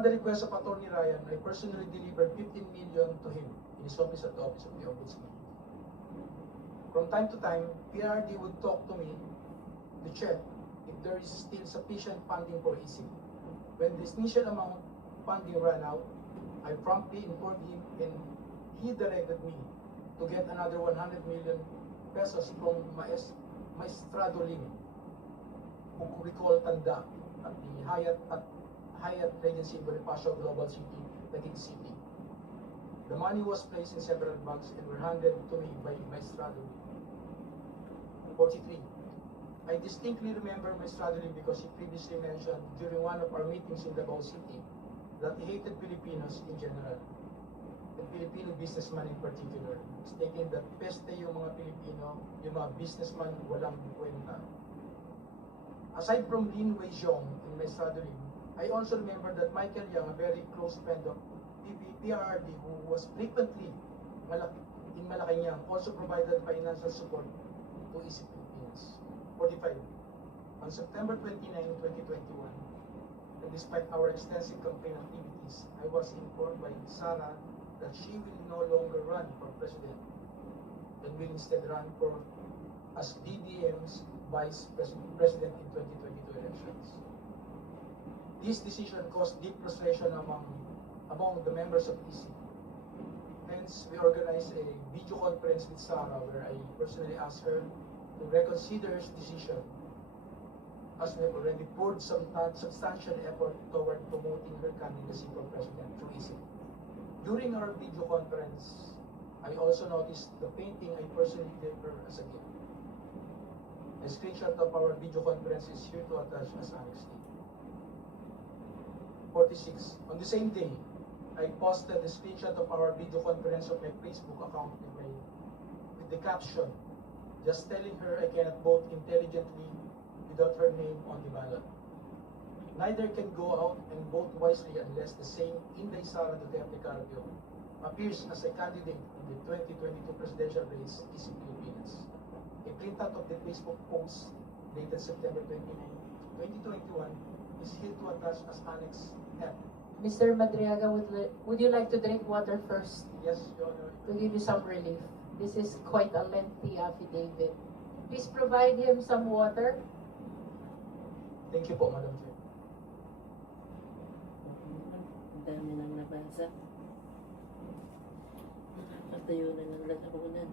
Upon the request of Attorney Ryan, I personally delivered 15 million to him in his office at the Office of the Ombudsman. From time to time, PRD would talk to me to check if there is still sufficient funding for EC. When the initial amount funding ran out, I promptly informed him and he directed me to get another 100 million pesos from Maestrado Lim, who we call Tanda, at the Hyatt Regency Bonifacio Global City, Taguig City. The money was placed in several banks and were handed to me by Maestrado. 43. I distinctly remember Maestrado because he previously mentioned during one of our meetings in Davao City that he hated Filipinos in general, and Filipino businessmen in particular, stating that peste yung mga Pilipino, yung mga businessman walang kwenta. Aside from Lin Wei Zhong and Maestrado, I also remember that Michael Young, a very close friend of PRD who was frequently in Malacanang, also provided financial support to EC Philippines. 45. On September 29, 2021, and despite our extensive campaign activities, I was informed by Sara that she will no longer run for president and will instead run for as DDM's vice president in 2022 elections. This decision caused deep frustration among the members of EC. Hence, we organized a video conference with Sara where I personally asked her to reconsider his decision, as we have already poured some substantial effort toward promoting her candidacy for president through EC. During our video conference, I also noticed the painting I personally gave her as a gift. A screenshot of our video conference is here to attach as Annex A. 46. On the same day, I posted a screenshot of our video conference on my Facebook account with the caption, just telling her I cannot vote intelligently without her name on the ballot. Neither can go out and vote wisely unless the same Inday Sara Duterte Carpio appears as a candidate in the 2022 presidential race in Philippines. A printout of the Facebook post dated September 29, 2021 is here to attach as Annex F. Mr. Madriaga, would you like to drink water first? Yes, Your Honor. To give you some relief. This is quite a lengthy affidavit. Please provide him some water. Thank you po, Madam Chair. Ang dami nang nabasa. Nakatayo na ng lalamunan.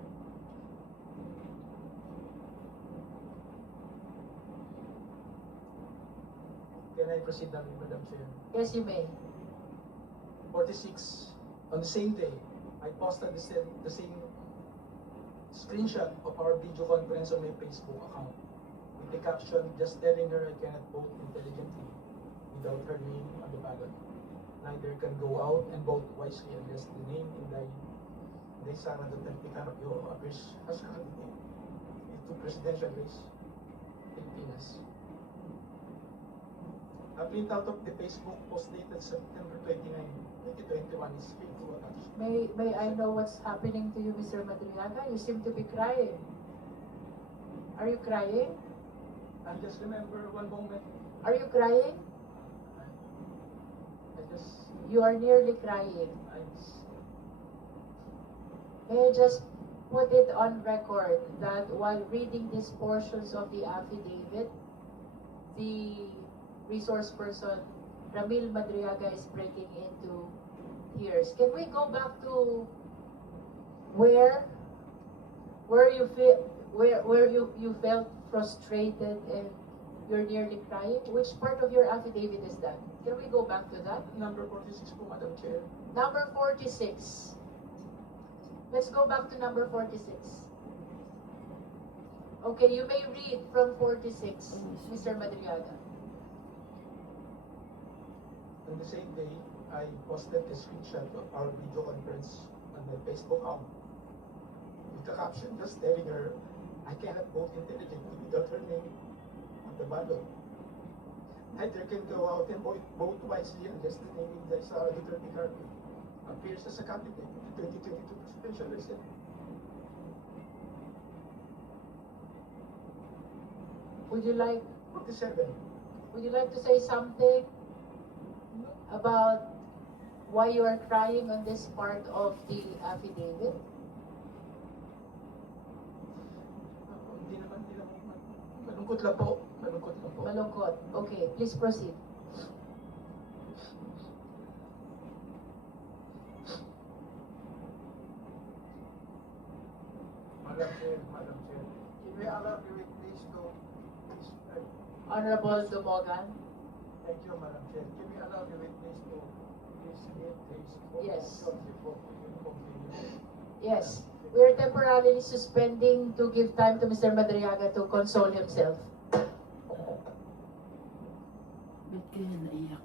Can I proceed now, Madam Chair? Yes, you may. 46. On the same day, I posted the same screenshot of our video conference on my Facebook account with the caption, just telling her I cannot vote intelligently without her name on the ballot. Neither can go out and vote wisely unless the name Inday Sara Duterte Carpio appears as a candidate into presidential race in Pilipinas. A printout of the Facebook post dated September 29, 2021 is here to attach. May I know what's happening to you, Mr. Madriaga? You seem to be crying. Are you crying? I just remember one moment. Are you crying? You are nearly crying. May I just put it on record that while reading these portions of the affidavit, the resource person, Ramil Madriaga, is breaking into tears. Can we go back to where you felt frustrated and you're nearly crying? Which part of your affidavit is that? Can we go back to that? Number 46 po, Madam Chair. Number 46. Let's go back to number 46. Okay, you may read from 46, Mr. Madriaga. On the same day, I posted a screenshot of our video conference on my Facebook account with the caption just telling her I cannot vote intelligently without her name on the ballot. Neither can go out and vote wisely unless the name Inday Sara Duterte Carpio appears as a candidate in the 2022 presidential race. Would you like 47. to say something? about why you are crying on this part of the affidavit? Hindi naman. Malungkot lang po. Malungkot. Okay, please proceed. Madam Chair. Can we allow the witness to speak? Honorable Dumogan? Thank you, Madam Chair. Can we allow the witness to please submit his Yes. motion before we continue? Yes. We're temporarily suspending to give time to Mr. Madriaga to console himself. Ba't kaya naiyak?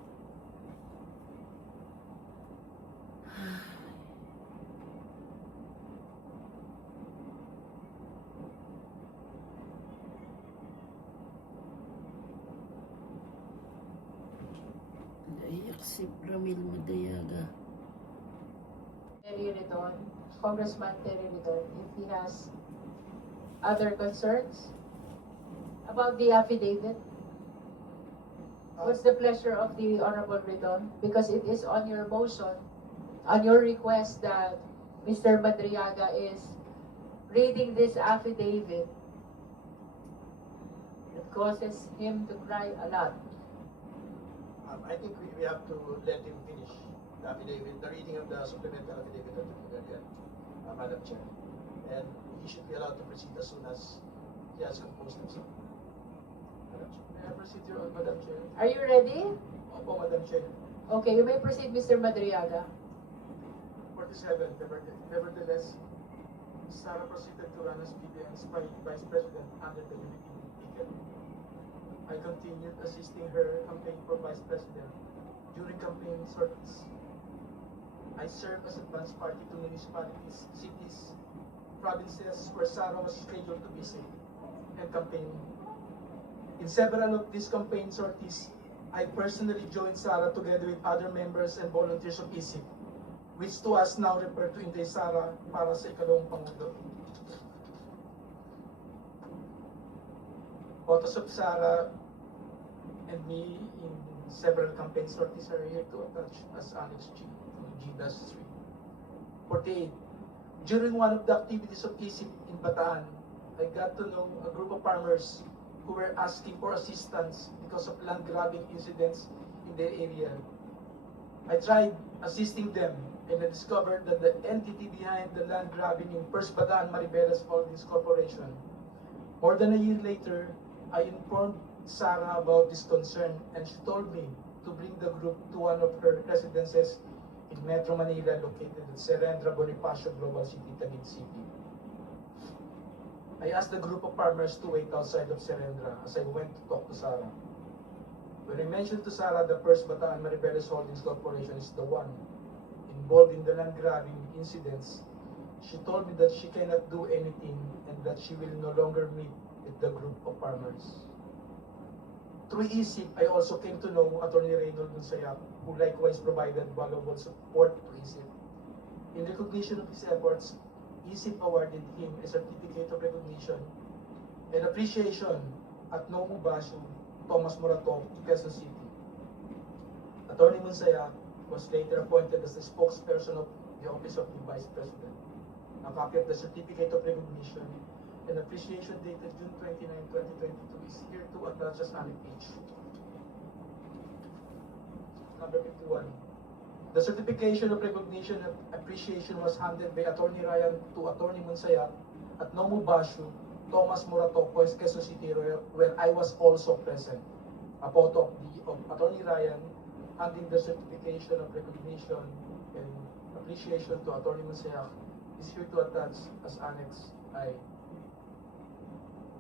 Naiyak si Ramil Madayaga. Terry Ridon, Congressman Terry Ridon, if he has other concerns about the affidavit. What's the pleasure of the Honorable Ridon? Because it is on your motion, on your request that Mr. Madriaga is reading this affidavit. It causes him to cry a lot. I think we have to let him finish the affidavit, the reading of the supplemental affidavit of the Brigadier, Madam Chair. And he should be allowed to proceed as soon as he has composed himself. Madam Chair. May I proceed, Madam Chair? Are you ready? Opo, Madam Chair. Okay, you may proceed, Mr. Madriaga. 47. Nevertheless, Sarah proceeded to run as BBN's Vice President under the unity ticket. I continued assisting her campaign for Vice President during campaign sorties. I served as advance party to municipalities, cities, provinces where Sarah was scheduled to visit and campaign. In several of these campaign sorties, I personally joined Sarah together with other members and volunteers of ISIP, which to us now refer to Inday Sara para sa ikalawang Pangulo. Photos of Sarah and me in several campaign sorties are here to attach as Annex G to G-3. 48. During one of the activities of ISIP in Bataan, I got to know a group of farmers who were asking for assistance because of land grabbing incidents in their area. I tried assisting them and I discovered that the entity behind the land grabbing in First Bataan Maribeles Holdings Corporation. More than a year later, I informed Sarah about this concern and she told me to bring the group to one of her residences in Metro Manila located at Serendra Bonifacio Global City, Taguig City. I asked the group of farmers to wait outside of Serendra as I went to talk to Sarah. When I mentioned to Sarah the First Bataan Maribeles Holdings Corporation is the one involved in the land grabbing incidents, she told me that she cannot do anything and that she will no longer meet with the group of farmers. Through ISIP, I also came to know Attorney Reynold Bunsayak, who likewise provided valuable support to ISIP. In recognition of his efforts, ISIP awarded him a certificate of recognition and appreciation at Nomu Bashu, Thomas Morato, Quezon City. Attorney Bunsayak was later appointed as the spokesperson of the Office of the Vice President. A copy of the certificate of recognition and appreciation dated June 29, 2022 is here to attach as Annex H. Number 51. The certification of recognition and appreciation was handed by Attorney Ryan to Attorney Munsayak at Nomu Bashu, Thomas Morato, Quezon City, where I was also present. A photo of Attorney Ryan handing the certification of recognition and appreciation to Attorney Munsayak is here to attach as Annex I.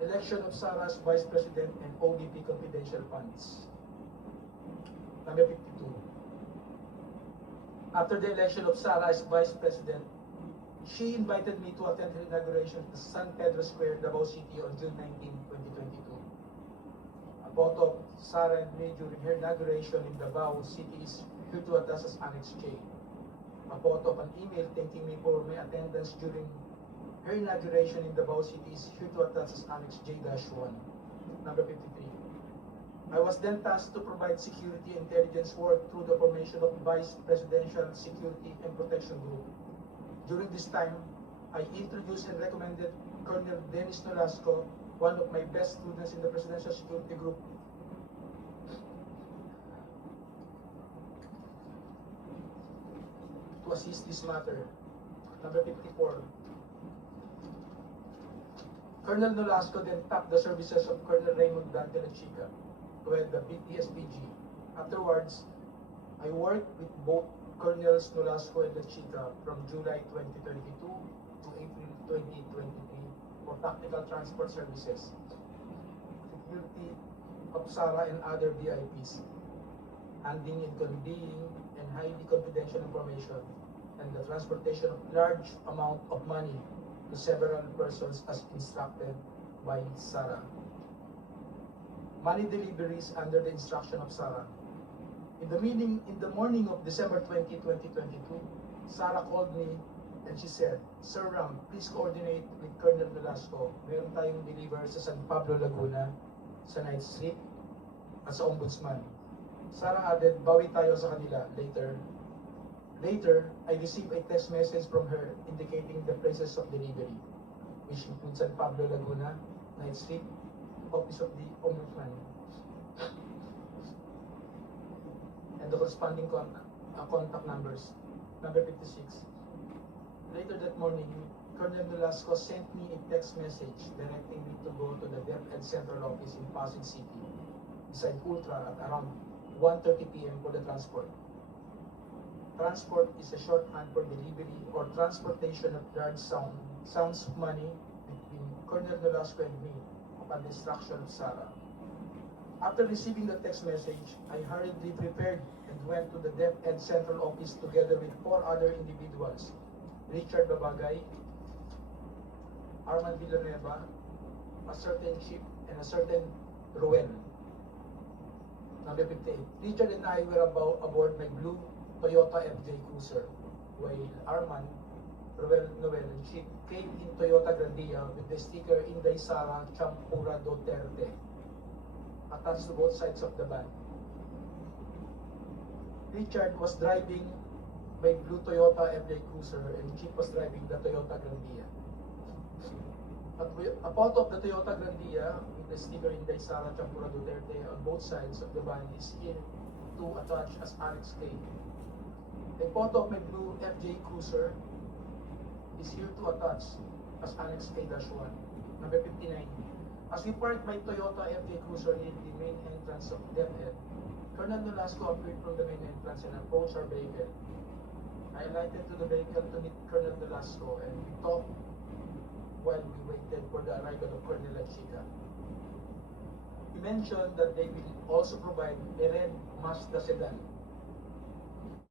Election of Sarah as Vice President and OVP confidential funds. Number 52. After the election of Sarah as Vice President, she invited me to attend her inauguration at San Pedro Square, Davao City on June 19, 2022. A photo of Sarah and me during her inauguration in Davao City is here to attach as Annex J. A photo of an email thanking me for my attendance during her inauguration in Davao City is here to attach as Annex J-1. Number 53. I was then tasked to provide security intelligence work through the formation of Vice Presidential Security and Protection Group. During this time, I introduced and recommended Colonel Dennis Nolasco, one of my best students in the Presidential Security Group, to assist this matter. Number 54. Colonel Nolasco then tapped the services of Colonel Raymond Dante Chica to head the BPSPG. Afterwards, I worked with both Colonels Nolasco and Chica from July 2022 to April 2023 for tactical transport services, security of SARA and other VIPs, handling and conveying and highly confidential information, and the transportation of large amount of money to several persons as instructed by SARA. Money deliveries under the instruction of SARA. In the morning of December 20, 2022, SARA called me and she said, "Sir Ram, please coordinate with Colonel Velasco. Meron tayong deliver sa San Pablo, Laguna, sa Night Street, at sa Ombudsman." SARA added, "Bawi tayo sa kanila later, I received a text message from her indicating the places of delivery, which include San Pablo, Laguna, Night Street, Office of the Ombudsman, and the corresponding contact numbers. Number 56. Later that morning, Colonel Nolasco sent me a text message directing me to go to the DepEd Central Office in Pasig City, beside Ultra, at around 1:30 p.m. for the transport. Transport is a shorthand for delivery or transportation of large sums of money between Colonel Nolasco and me upon the instruction of SARA. After receiving the text message, I hurriedly prepared and went to the DepEd Central Office together with 4 other individuals: Richard Babagay, Armand Villanueva, a certain Chip, and a certain Ruel. Number 58. Richard and I were aboard my blue Toyota FJ Cruiser, while Armand, Ruel, Noel, and Chip came in Toyota Grandia with the sticker Inday Sara Champura Duterte attached to both sides of the van. Richard was driving my blue Toyota FJ Cruiser and Chip was driving the Toyota Grandia. A photo of the Toyota Grandia with the sticker Inday Sara Champura Duterte on both sides of the van is here to attach as Annex K. A photo of my blue FJ Cruiser is here to attach as Annex K-1. Number 59. As we parked my Toyota FJ Cruiser near the main entrance of DepEd, Colonel Nolasco appeared from the main entrance and approached our vehicle. I alighted to the vehicle to meet Colonel Nolasco and we talked while we waited for the arrival of Colonel Chica. He mentioned that they will also provide a red Mazda sedan